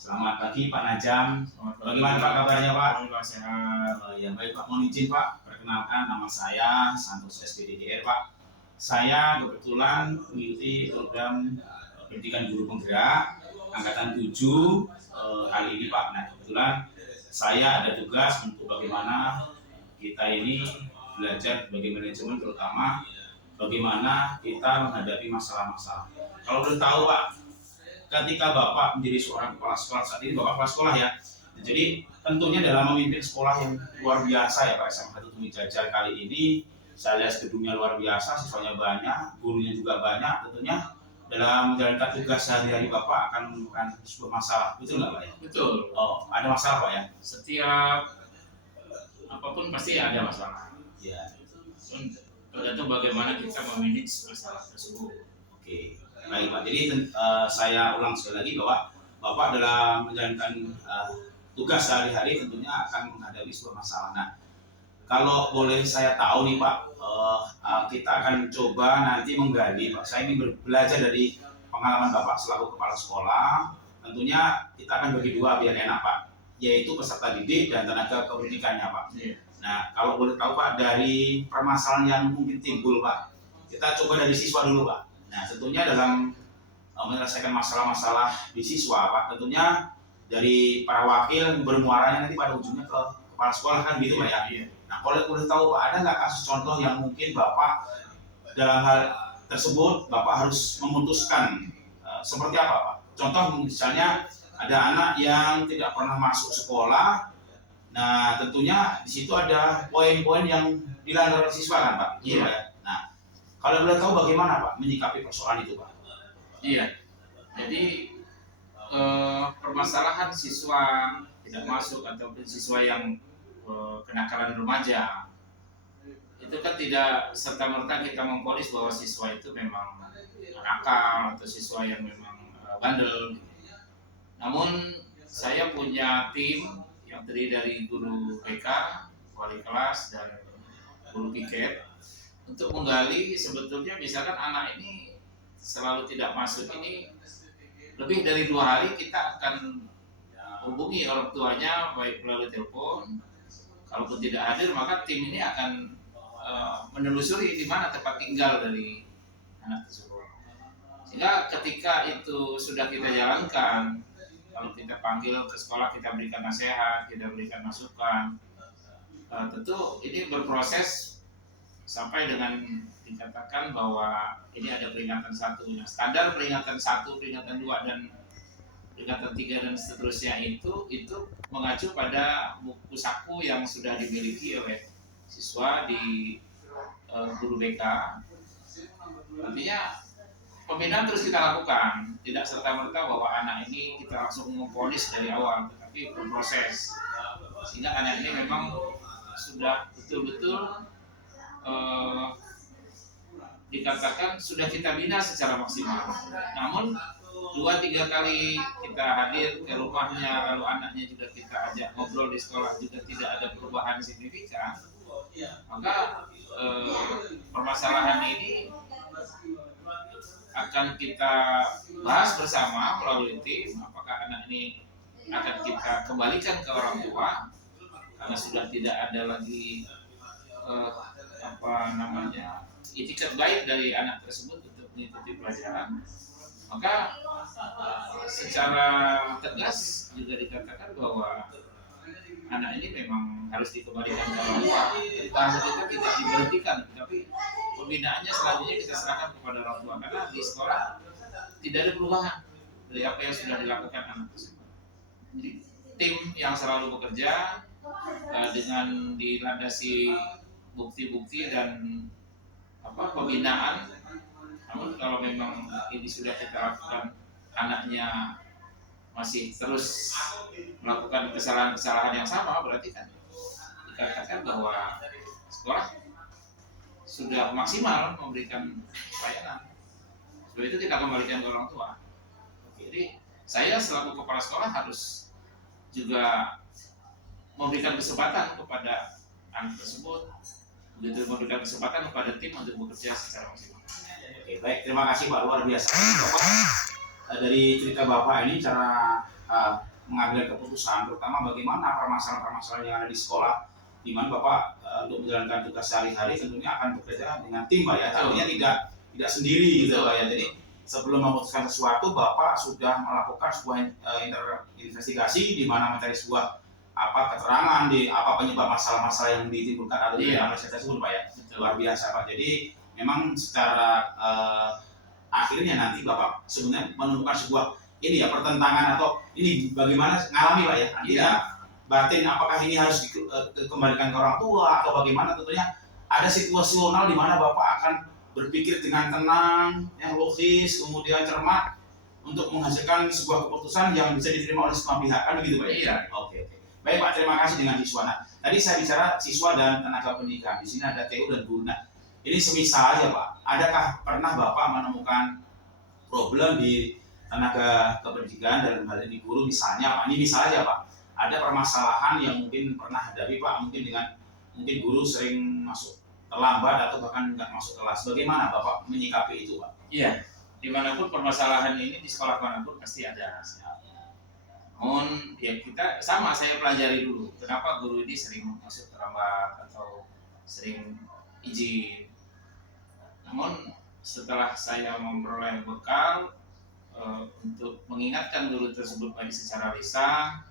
Selamat pagi Pak Najam. Bagaimana Pak kabarnya Pak? Alhamdulillah sehat. Ya baik Pak, mohon izin Pak. Perkenalkan nama saya Santos SPDDR Pak. Saya kebetulan mengikuti program pendidikan guru penggerak angkatan 7 kali ini Pak. Nah kebetulan saya ada tugas untuk bagaimana kita ini belajar sebagai manajemen, terutama bagaimana kita menghadapi masalah-masalah. Kalau boleh tahu Pak, ketika Bapak menjadi seorang kepala sekolah, saat ini Bapak kepala sekolah ya, jadi tentunya dalam memimpin sekolah yang luar biasa ya Pak, SMA 1 Tumi Jajar kali ini saya lihat gedungnya luar biasa, siswanya banyak, gurunya juga banyak, tentunya dalam menjalankan tugas sehari-hari Bapak akan menemukan sebuah masalah, betul nggak Pak ya? Betul. Oh, ada masalah Pak ya? Setiap apapun pasti ada masalah. Ya. Tergantung bagaimana kita memanage masalah tersebut. Oke, baik Pak. Jadi saya ulang sekali lagi bahwa Bapak dalam menjalankan tugas sehari-hari tentunya akan menghadapi sebuah masalah. Nah, kalau boleh saya tahu nih Pak, kita akan coba nanti menggali Pak. Saya ingin belajar dari pengalaman Bapak selaku kepala sekolah. Tentunya kita akan bagi dua biar enak Pak, yaitu peserta didik dan tenaga kependidikannya Pak. Nah, kalau boleh tahu Pak, dari permasalahan yang mungkin timbul Pak, kita coba dari siswa dulu Pak. Nah, tentunya dalam menyelesaikan masalah-masalah di siswa Pak, tentunya dari para wakil bermuaranya nanti pada ujungnya ke kepala sekolah kan gitu Pak ya. Nah, kalau boleh tahu Pak, ada nggak kasus contoh yang mungkin Bapak dalam hal tersebut Bapak harus memutuskan seperti apa Pak? Contoh misalnya ada anak yang tidak pernah masuk sekolah. Nah, tentunya di situ ada poin-poin yang dilanggar oleh siswa kan Pak? Iya. Ya? Nah, kalau boleh tahu bagaimana Pak menyikapi persoalan itu Pak? Iya. Jadi permasalahan siswa tidak masuk ataupun siswa yang kenakalan remaja itu kan tidak serta-merta kita memponis bahwa siswa itu memang nakal atau siswa yang memang bandel. Namun saya punya tim yang terdiri dari guru BK, wali kelas, dan guru piket untuk menggali sebetulnya misalkan anak ini selalu tidak masuk ini lebih dari 2 hari kita akan hubungi orang tuanya baik melalui telepon. Kalaupun tidak hadir maka tim ini akan menelusuri di mana tempat tinggal dari anak tersebut. Sehingga ketika itu sudah kita jalankan, kalau kita panggil ke sekolah, kita berikan nasihat, kita berikan masukan, tentu ini berproses sampai dengan dikatakan bahwa ini ada peringatan 1. Nah, standar peringatan 1, peringatan 2, dan peringatan 3 dan seterusnya itu mengacu pada buku saku yang sudah dimiliki oleh siswa di guru BK. Artinya pembinaan terus kita lakukan, tidak serta-merta bahwa anak ini kita langsung memponis dari awal, tetapi berproses sehingga anak ini memang sudah betul-betul dikatakan sudah kita bina secara maksimal. Namun 2-3 kali kita hadir ke rumahnya, lalu anaknya juga kita ajak ngobrol di sekolah juga tidak ada perubahan signifikan, maka permasalahan ini akan kita bahas bersama melalui tim. Apakah anak ini akan kita kembalikan ke orang tua karena sudah tidak ada lagi itikat baik dari anak tersebut untuk mengikuti pelajaran, maka secara tegas juga dikatakan bahwa anak ini memang harus dikembalikan ke orang tua. Bahasa kita tidak diberhentikan, tapi pembinaannya selanjutnya kita serahkan kepada orang tua karena di sekolah tidak ada perubahan dari apa yang sudah dilakukan anak tersebut. Jadi tim yang selalu bekerja dengan dilandasi bukti-bukti dan pembinaan. Namun kalau memang ini sudah kita lakukan, anaknya masih terus melakukan kesalahan-kesalahan yang sama, berarti kan dikatakan bahwa sekolah sudah maksimal memberikan pelayanan. Sebab itu kita kembalikan ke orang tua. Jadi saya selaku kepala sekolah harus juga memberikan kesempatan kepada anak tersebut, begitu memberikan kesempatan kepada tim untuk bekerja secara maksimal. Oke, baik, terima kasih Pak, luar biasa Bapak. Dari cerita Bapak ini cara mengambil keputusan, terutama bagaimana permasalahan-permasalahan yang ada di sekolah, di mana Bapak untuk menjalankan tugas sehari-hari tentunya akan bekerja dengan tim Pak ya, artinya tidak sendiri gitu Pak ya. Jadi sebelum memutuskan sesuatu, Bapak sudah melakukan sebuah investigasi di mana mencari sebuah keterangan di penyebab masalah-masalah yang ditimbulkan oleh analisa tersebut Pak ya. Luar biasa Pak. Jadi memang secara akhirnya nanti Bapak sebenarnya menemukan sebuah pertentangan atau ini bagaimana ngalami Pak ya. Artinya batin apakah ini harus dikembalikan ke orang tua atau bagaimana, tentunya ada situasional di mana Bapak akan berpikir dengan tenang, yang logis, kemudian cermat untuk menghasilkan sebuah keputusan yang bisa diterima oleh semua pihak, kan begitu Pak ya? Iya. Oke. Baik Pak, terima kasih dengan siswa. Nah, tadi saya bicara siswa dan tenaga pendidikan. Di sini ada TU dan guru. Nah, ini semisal aja Pak, adakah pernah Bapak menemukan problem di tenaga kependidikan dalam hal ini guru misalnya Pak, ini misal aja Pak, ada permasalahan yang mungkin pernah hadapi Pak, mungkin guru sering masuk terlambat atau bahkan nggak masuk kelas. Bagaimana Bapak menyikapi itu Pak? Iya, dimanapun permasalahan ini di sekolah manapun pasti ada. Namun ya kita sama, saya pelajari dulu kenapa guru ini sering masuk terlambat atau sering izin. Namun setelah saya memperoleh bekal untuk mengingatkan guru tersebut baik secara lisan,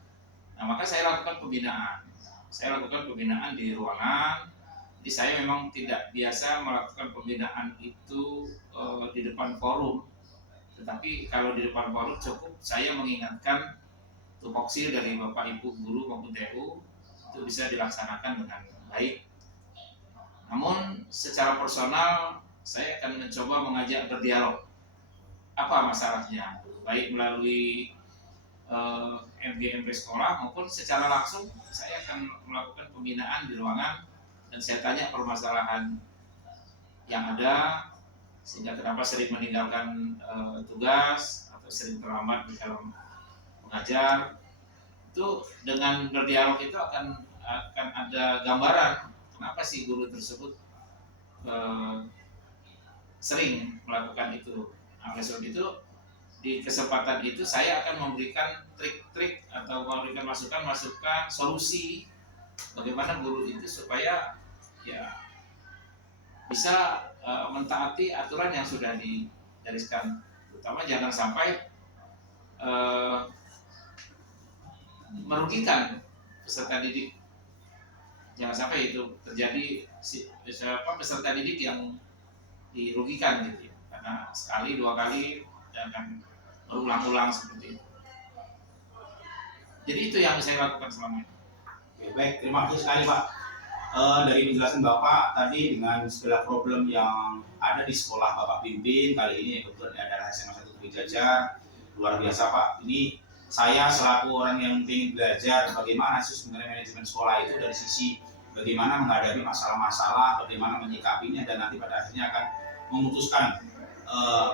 nah maka saya lakukan pembinaan. Saya lakukan pembinaan di ruangan. Jadi saya memang tidak biasa melakukan pembinaan itu di depan forum. Tetapi kalau di depan forum cukup saya mengingatkan tupoksi dari Bapak Ibu guru maupun TU itu bisa dilaksanakan dengan baik. Namun secara personal saya akan mencoba mengajak berdialog. Apa masalahnya? Baik melalui MG-MG sekolah maupun secara langsung saya akan melakukan pembinaan di ruangan dan saya tanya permasalahan yang ada sehingga kenapa sering meninggalkan tugas atau sering terlambat di dalam mengajar. Itu dengan berdialog itu akan ada gambaran kenapa sih guru tersebut sering melakukan itu. Nah, oleh sebab itu di kesempatan itu saya akan memberikan trik-trik atau memberikan masukan-masukan solusi bagaimana guru itu supaya ya bisa mentaati aturan yang sudah digariskan, terutama jangan sampai merugikan peserta didik. Jangan sampai itu terjadi peserta didik yang dirugikan gitu ya, karena sekali dua kali dan berulang-ulang seperti itu. Jadi itu yang saya lakukan selama ini. Oke, baik, terima kasih sekali Pak dari penjelasan Bapak tadi dengan segala problem yang ada di sekolah Bapak pimpin kali ini, kebetulan adalah SMA 1 Bukit Jajar. Luar biasa Pak. Ini saya selaku orang yang ingin belajar bagaimana sih sebenarnya manajemen sekolah itu dari sisi bagaimana menghadapi masalah-masalah, bagaimana menyikapinya, dan nanti pada akhirnya akan memutuskan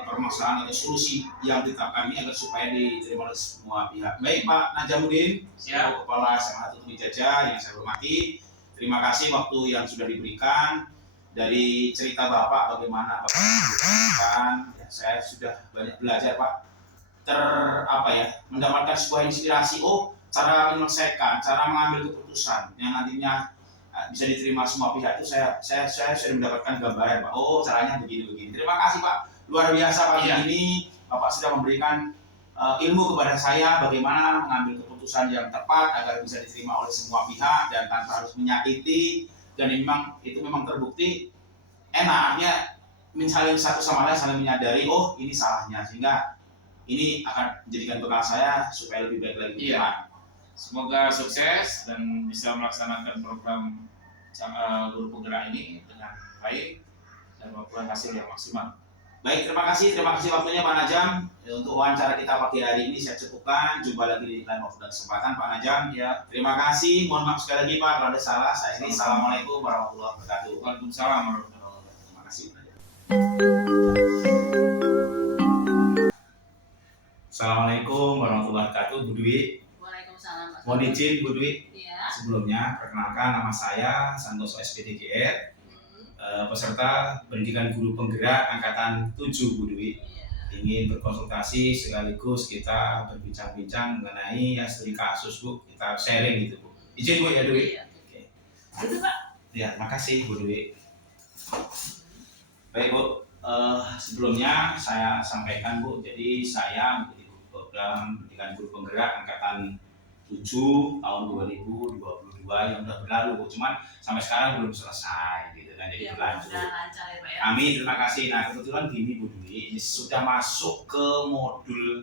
permasalahan atau solusi yang ditetapkan ini agar supaya diterima oleh semua pihak. Baik Pak Najamuddin, Kepala SMA 1 Bukit Jajar yang saya hormati, terima kasih waktu yang sudah diberikan. Dari cerita Bapak bagaimana Bapak melakukan, ya, saya sudah banyak belajar Pak, mendapatkan sebuah inspirasi, cara menyelesaikan, cara mengambil keputusan yang nantinya bisa diterima semua pihak itu saya sudah mendapatkan gambaran Pak. Caranya begini. Terima kasih Pak, luar biasa pagi ini Bapak sudah memberikan ilmu kepada saya bagaimana mengambil keputusan yang tepat agar bisa diterima oleh semua pihak dan tanpa harus menyakiti, dan itu memang terbukti enaknya saling satu sama lain saling menyadari ini salahnya, sehingga ini akan menjadikan bekal saya supaya lebih baik lagi. Semoga sukses dan bisa melaksanakan program guru penggerak ini dengan baik dan memperoleh hasil yang maksimal. Baik, terima kasih waktunya Pak Najam. Untuk wawancara kita pagi hari ini saya cukupkan. Jumpa lagi di lain waktu dan kesempatan Pak Najam. Ya, terima kasih. Mohon maaf sekali lagi Pak kalau ada salah. Saya ini Assalamualaikum warahmatullahi wabarakatuh. Waalaikumsalam warahmatullahi wabarakatuh. Terima kasih. Assalamualaikum warahmatullahi wabarakatuh, Bu Dwi. Waalaikumsalam. Mohon izin Bu Dwi. Iya. Sebelumnya perkenalkan, nama saya Santoso SPDGR. Peserta pendidikan guru penggerak angkatan 7 Bu Dwi. Iya. ingin berkonsultasi sekaligus kita berbincang-bincang mengenai ya studi kasus Bu, kita sharing gitu Bu. Izin Bu ya Dwi. Iya. Oke. Itu Pak. Ya, makasih Bu Dwi. Baik Bu, sebelumnya saya sampaikan Bu, jadi saya menjadi guru program pendidikan guru penggerak angkatan 7 tahun 2022 yang sudah berlalu Bu, cuman sampai sekarang belum selesai gitu kan, jadi Iya, berlanjut. mudah lancar ya Pak ya. Amin, terima kasih. Nah kebetulan gini Bu Dwi, ini sudah masuk ke modul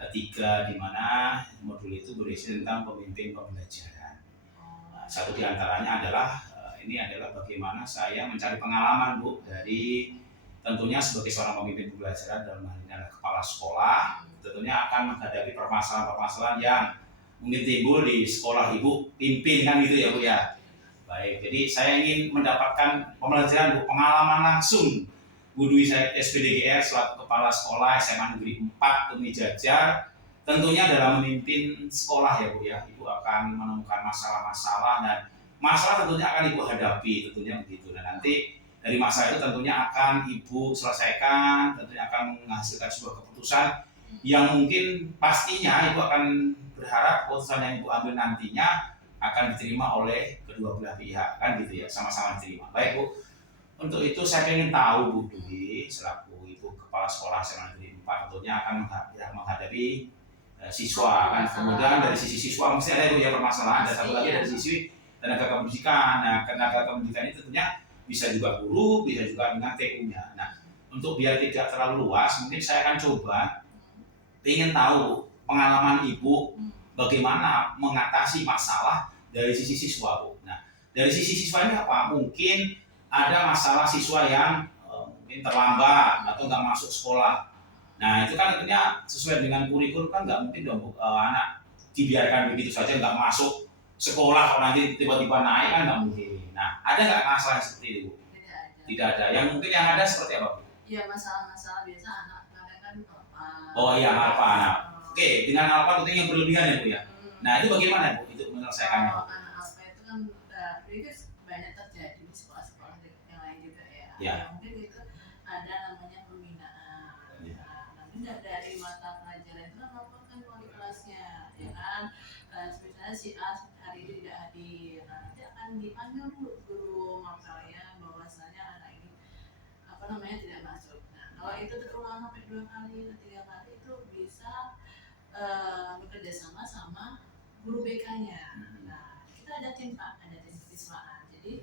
3 di mana modul itu berisi tentang pemimpin pembelajaran. Oh, Satu di antaranya adalah ini adalah bagaimana saya mencari pengalaman Bu dari tentunya sebagai seorang pemimpin pembelajaran dalam hal ini adalah kepala sekolah, tentunya akan menghadapi permasalahan-permasalahan yang mungkin timbul di sekolah Ibu pimpin kan gitu ya Bu ya. Baik, jadi saya ingin mendapatkan pembelajaran Bu, pengalaman langsung Bu Dwi saya SPDGR selaku kepala sekolah SMA Negeri 4 Tumi Jajar, tentunya dalam memimpin sekolah ya Bu ya. Ibu akan menemukan masalah-masalah dan masalah tentunya akan Ibu hadapi tentunya begitu, dan nanti dari masalah itu tentunya akan Ibu selesaikan, tentunya akan menghasilkan sebuah keputusan yang mungkin pastinya Ibu akan berharap keputusan yang Ibu ambil nantinya akan diterima oleh kedua belah pihak kan gitu ya, sama-sama diterima. Baik Bu, untuk itu saya ingin tahu Bu Dwi selaku Ibu kepala sekolah SMA Negeri 4 tentunya akan menghadapi siswa kan, kemudian dari sisi siswa mesti ada Bu ya permasalahan, dan satu lagi dari sisi tenaga kependidikan. Nah, tenaga kependidikan ini tentunya bisa juga guru, bisa juga dengan TU-nya. Nah, untuk biar tidak terlalu luas, mungkin saya akan coba ingin tahu pengalaman Ibu bagaimana mengatasi masalah dari sisi siswa Bu. Nah, dari sisi siswa ini apa? Mungkin ada masalah siswa yang mungkin terlambat atau nggak masuk sekolah. Nah, itu kan tentunya sesuai dengan kurikulum kan nggak mungkin dong Bu, anak dibiarkan begitu saja nggak masuk sekolah, kalau nanti tiba-tiba naik kan nggak mungkin. Nah, ada nggak masalah seperti itu Bu? Tidak ada. Tidak ada. Yang mungkin yang ada seperti apa Bu? Iya, masalah-masalah biasa anak kadang kan apa. Oh iya, alfa anak. Oke, dengan alfa tentunya yang berlebihan ya Bu ya. Nah, itu bagaimana Bu itu menyelesaikannya? Kalau anak alfa itu kan itu banyak terjadi di sekolah-sekolah yang lain juga ya. Ya. Ya, mungkin itu ada namanya pembinaan. Ya. Nah, nanti dari mata pelajaran itu kan melakukan wali kelasnya, ya kan. Misalnya si A hari ini tidak hadir, nah, nanti akan dipanggil guru mapelnya bahwasanya anak ini apa namanya tidak masuk. Nah, kalau itu terulang sampai 2 kali, 3 kali itu bisa bekerja sama guru BK-nya. Nah, kita ada tim Pak, ada tim kesiswaan. Jadi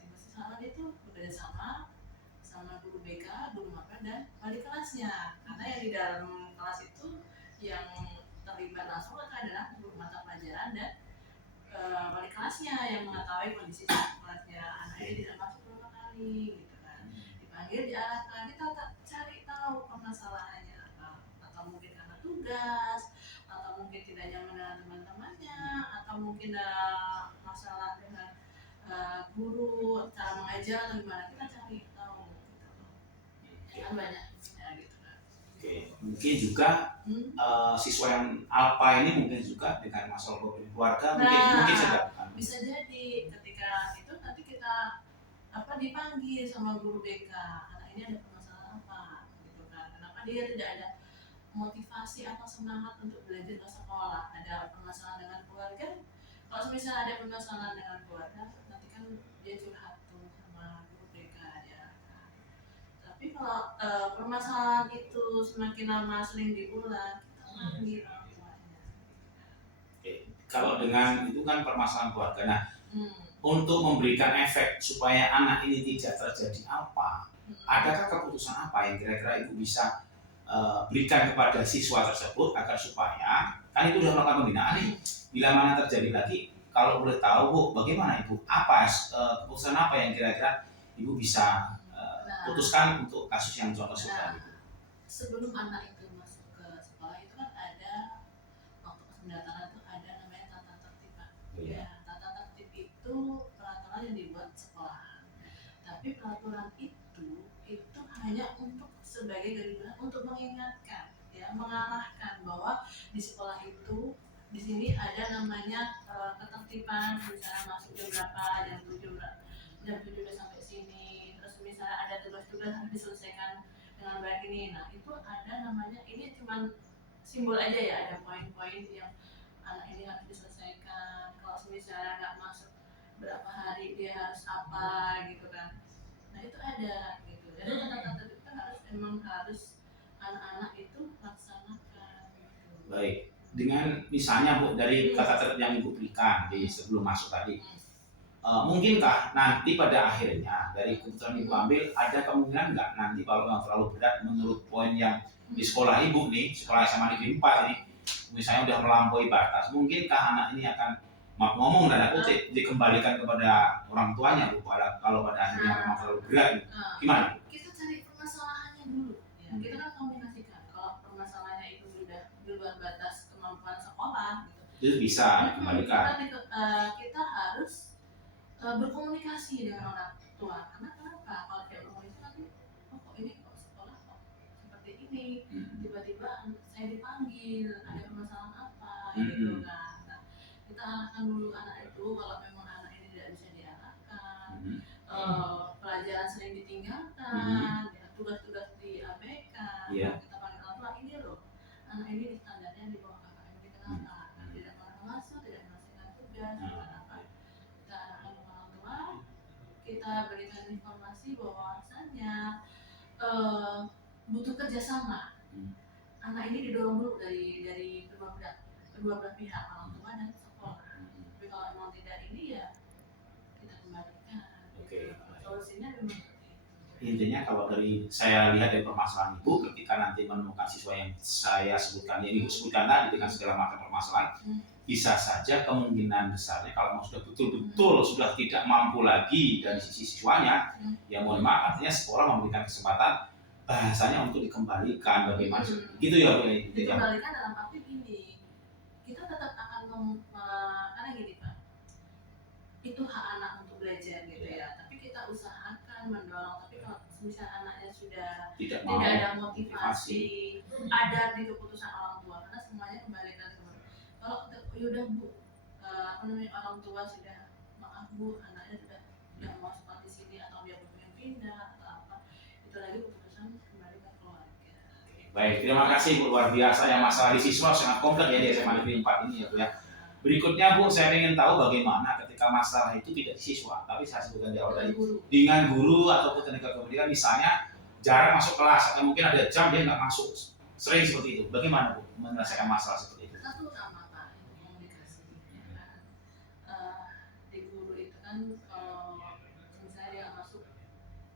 tim kesiswaan itu bekerja sama guru BK, guru mapel dan wali kelasnya. Karena yang di dalam kelas itu yang terlibat langsung adalah guru mata pelajaran dan wali kelasnya yang mengetahui kondisi kelasnya anak ini tidak masuk berapa kali gitu kan. Dipanggil, diarahkan, kita cari tahu permasalahannya apa, atau mungkin karena tugas, atau mungkin tidak nyaman dengan teman-temannya, atau mungkin masalah dengan guru, cara mengajar atau gimana, kita cari tahu gitu. Kan banyak ya, gitu kan. Oke, mungkin juga siswa yang alfa ini mungkin juga dengan masalah problem keluarga mungkin saja. Bisa jadi ketika itu nanti kita dipanggil sama guru BK, anak ini ada permasalahan apa gitu kan, kenapa dia tidak ada motivasi atau semangat untuk belajar ke sekolah, ada permasalahan dengan keluarga. Kalau misalnya ada permasalahan dengan keluarga, nanti kan dia curhat tuh sama guru BK ya kan. Tapi kalau permasalahan itu semakin lama sering diulang, kita panggil orang tuanya. Oke, kalau dengan itu kan permasalahan keluarga. Nah, untuk memberikan efek supaya anak ini tidak terjadi apa, adakah keputusan apa yang kira-kira Ibu bisa berikan kepada siswa tersebut agar supaya kan Ibu sudah melakukan pembinaan nih, bila mana terjadi lagi, kalau boleh tahu Bu, bagaimana Ibu, apa keputusan apa yang kira-kira Ibu bisa putuskan untuk kasus yang contoh seperti itu? Sebelum anak itu masuk ke sekolah itu kan ada waktu pendaftaran itu ada namanya tata tertib Pak. Ya, tata tertib itu peraturan yang dibuat sekolah. Tapi peraturan itu hanya untuk sebagai gariban untuk mengingatkan, ya, mengarahkan bahwa di sekolah itu di sini ada namanya ketertiban, misalnya masuk jam berapa, jam 7 udah sampai sini, terus misalnya ada tugas-tugas harus diselesaikan dengan dengan baik ini. Nah itu ada namanya, ini cuman simbol aja ya, ada poin-poin yang anak ini harus diselesaikan. Kalau misalnya nggak masuk berapa hari dia harus apa gitu kan. Nah itu ada gitu. Jadi kata-kata itu kan harus anak-anak itu laksanakan. Gitu. Baik. Dengan misalnya Bu dari kata-kata yang Ibu berikan di sebelum masuk tadi, mungkinkah nanti pada akhirnya dari keputusan Ibu ambil ada kemungkinan nggak nanti kalau yang terlalu berat menurut poin yang di sekolah Ibu nih, sekolah SMA Negeri 4 ini, misalnya udah melampaui batas, mungkinkah anak ini akan maaf ngomong tanda kutip dikembalikan kepada orang tuanya Bu kalau pada akhirnya memang terlalu berat gitu. Gimana Bu? Kita cari permasalahannya dulu ya. Kita kan komunikasikan kalau permasalahannya itu sudah di luar batas kemampuan sekolah gitu. Itu bisa dikembalikan. Kita harus berkomunikasi dengan orang tua. Karena kenapa? Kalau dia berkomunikasi nanti, oh kok ini kok sekolah kok seperti ini, tiba-tiba saya dipanggil, ada permasalahan apa gitu kan. Nah, kita arahkan dulu anak itu, kalau memang anak ini tidak bisa diarahkan, pelajaran sering ditinggalkan, ya, tugas-tugas diabaikan, kita panggil orang tua, ini loh, anak ini standarnya di bawah KKM, ini kenapa? Tidak mengasuh, tidak menyelesaikan tugas, kita berikan informasi bahwasannya butuh kerjasama. Anak ini didorong dulu dari kedua belah pihak, orang tua dan sekolah. Tapi kalau memang tidak ini ya kita kembalikan. Solusinya memang intinya kalau dari saya lihat dari permasalahan Ibu, ketika nanti menemukan siswa yang saya sebutkan, yang Ibu sebutkan tadi dengan segala macam permasalahan, bisa saja kemungkinan besarnya kalau sudah betul-betul sudah tidak mampu lagi dari sisi siswanya, ya mohon maaf, artinya sekolah memberikan kesempatan bahasanya untuk dikembalikan bagaimana gitu ya Bu. Dikembalikan dalam arti gini, kita tetap akan karena gini Pak, itu hak anak untuk belajar gitu ya, tapi kita usahakan mendorong. Tapi kalau misalnya anaknya sudah tidak ada motivasi, ada di keputusan orang tua, karena semuanya kembalikan ke kalau yaudah Bu, orang tua sudah maaf Bu, anaknya sudah mau sekolah di sini atau dia pengen pindah atau apa, itu lagi keputusan kembali ke keluarga. Baik, terima kasih Bu, luar biasa ya, masalah di siswa sangat kompleks ya di SMA Negeri 4 ini ya Bu ya. Berikutnya Bu, saya ingin tahu bagaimana ketika masalah itu tidak di siswa, tapi saya sebutkan di awal tadi dengan guru ataupun tenaga pendidikan, misalnya jarak masuk kelas atau mungkin ada jam dia nggak masuk, sering seperti itu. Bagaimana Bu menyelesaikan masalah seperti itu? Satu utama Pak, komunikasi. Di guru itu kan misalnya dia nggak masuk,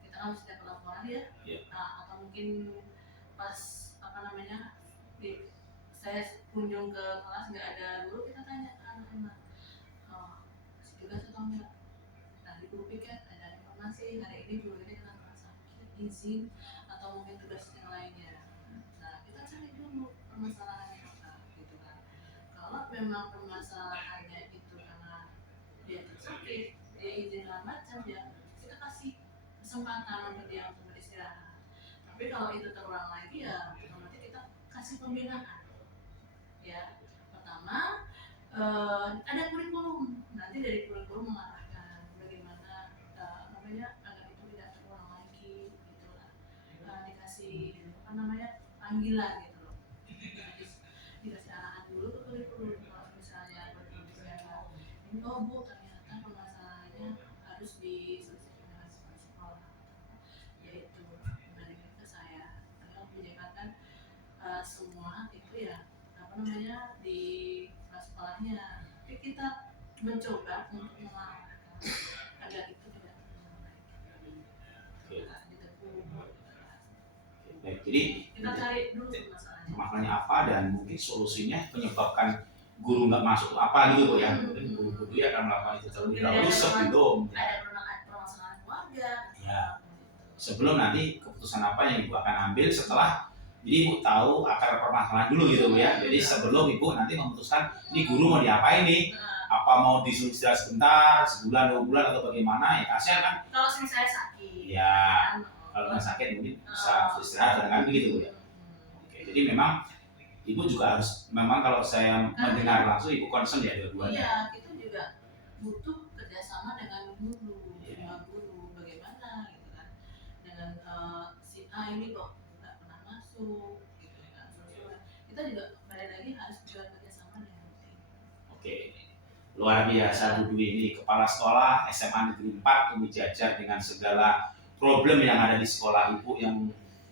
kita kan harus setiap laporan ya, atau mungkin pas saya kunjung ke kelas nggak ada guru, kita tanya ke anak-anak, kasih tugas atau enggak. Nah di guru piket ada informasi hari ini guru ini kenapa sakit, izin atau mungkin tugas yang lainnya. Nah kita cari dulu permasalahannya apa gitu kan. Kalau memang permasalahannya itu karena dia sakit, dia izin segala macam, ya kita kasih kesempatan untuk dia untuk beristirahat. Tapi kalau itu terulang lagi ya nanti kita kasih pembinaan. Ya, pertama ada kurikulum. Nanti dari kurikulum mengarahkan bagaimana agar itu tidak terulang lagi, gitulah. Dikasih panggilan gitu loh. Dikasih arahan dulu ke kurikulum. Kalau misalnya berbicara, oh Bu, ternyata permasalahannya harus diselesaikan dengan sekolah. Yaitu kembali ke saya. Karena menyediakan semua itu ya di sekolahnya, tapi kita mencoba untuk mengarahkan agar itu tidak terulang lagi. Baik, jadi kita cari dulu masalahnya apa dan mungkin solusinya penyebabkan guru nggak masuk apa gitu ya. Mungkin guru-guru ya akan melakukan itu terlebih dahulu sebelum ada permasalahan keluarga. Ya, sebelum nanti keputusan apa yang Ibu akan ambil setelah. Jadi Ibu tahu akar permasalahan dulu gitu Bu ya. Jadi sebelum Ibu nanti memutuskan ini guru mau diapain nih, apa mau disuruh istirahat sebentar, sebulan, 2 bulan atau bagaimana ya, kasihan kan. Kalau misalnya sakit. Ya, kalau nggak sakit mungkin bisa istirahat kan begitu Bu ya. Oke, jadi memang Ibu juga harus, memang kalau saya mendengar langsung Ibu concern ya dua-duanya. Iya, kita juga butuh kerjasama dengan guru, bagaimana gitu kan. Dengan si A ini kok masuk gitu ya kan. Kita juga balik lagi harus juga kerjasama dengan tim. Oke, luar biasa Bu Dwi ini kepala sekolah SMA Negeri 4 Tumi Jajar dengan segala problem yang ada di sekolah Ibu yang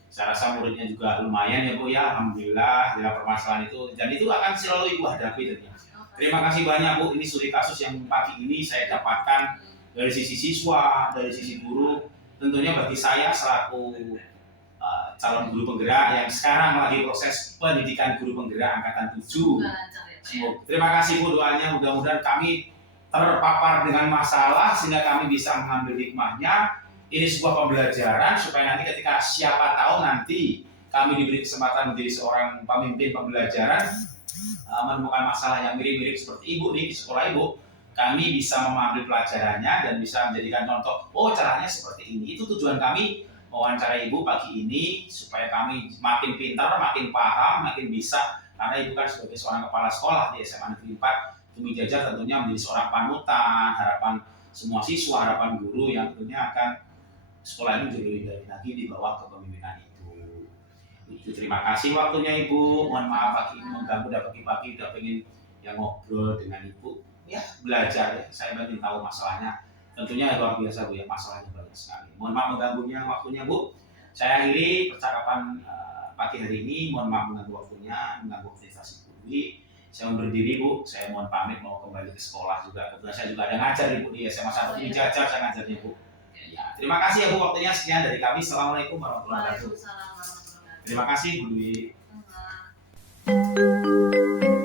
saya rasa muridnya juga lumayan ya Bu ya, alhamdulillah dalam permasalahan itu, dan itu akan selalu Ibu hadapi tentunya. Terima kasih banyak Bu, ini studi kasus yang pagi ini saya dapatkan dari sisi siswa, dari sisi guru, tentunya bagi saya selaku calon guru penggerak yang sekarang lagi proses pendidikan guru penggerak angkatan 7. Terima kasih Bu doanya, mudah-mudahan kami terpapar dengan masalah sehingga kami bisa mengambil hikmahnya. Ini sebuah pembelajaran supaya nanti ketika siapa tahu nanti kami diberi kesempatan menjadi seorang pemimpin pembelajaran, menemukan masalah yang mirip-mirip seperti Ibu nih di sekolah Ibu, kami bisa mengambil pelajarannya dan bisa menjadikan contoh, oh caranya seperti ini. Itu tujuan kami wawancara Ibu pagi ini supaya kami makin pintar, makin paham, makin bisa, karena Ibu kan sebagai seorang kepala sekolah di SMA Negeri 4 Tumi Jajar tentunya menjadi seorang panutan, harapan semua siswa, harapan guru yang tentunya akan sekolah ini menjadi lebih baik lagi di bawah kepemimpinan Ibu. Itu terima kasih waktunya Ibu. Mohon maaf pagi ini mengganggu, udah pagi-pagi udah pengen yang ngobrol dengan Ibu. Ya belajar ya, saya ingin tahu masalahnya. Tentunya luar biasa Bu ya, masalahnya banyak sekali. Mohon maaf mengganggunya waktunya Bu. Saya akhiri percakapan pagi hari ini. Mohon maaf mengganggu waktunya, mengganggu aktivitas Ibu Dwi. Saya undur diri Bu, saya mohon pamit mau kembali ke sekolah juga. Kebetulan saya juga ada ngajar Ibu di SMA 1 Tumi Jajar, saya ngajarnya Bu. Ya, terima kasih ya Bu waktunya, sekian dari kami. Assalamualaikum warahmatullahi wabarakatuh. Waalaikumsalam warahmatullahi wabarakatuh. Terima kasih Bu Dwi. Sama.